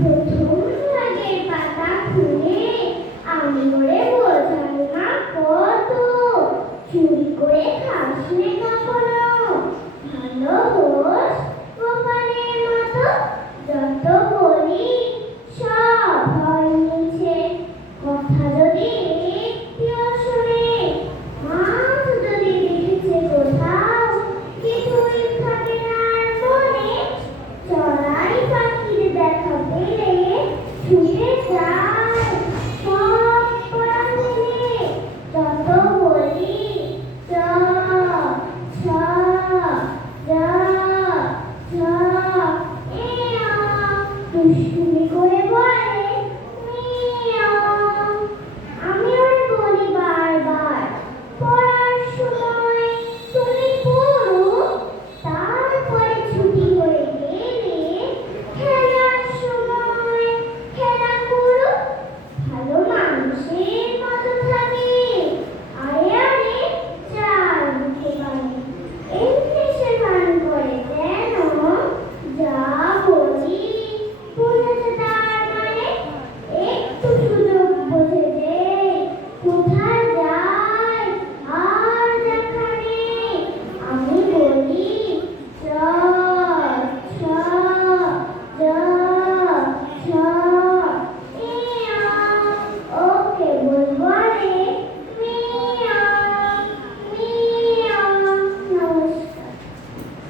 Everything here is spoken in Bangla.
প্রথম ভাগের পাতা খুলে আমি ওরে বোঝাই না কত, চুরি করে খাস নে কখনো ভালো হোস গোপালের মতো। যত বলি সব হয় মিছে, কথা যদি কেউ শোনে, মাছ যদি দেখেছে কোথাও কিছুই থাকে না আর মনে। চড়াই পাখির দেখা পেলে ছুটে যায় সব পড়া ফেলে। যত বলি চ ছ জ ঝ এ আ, দুষ্টুমি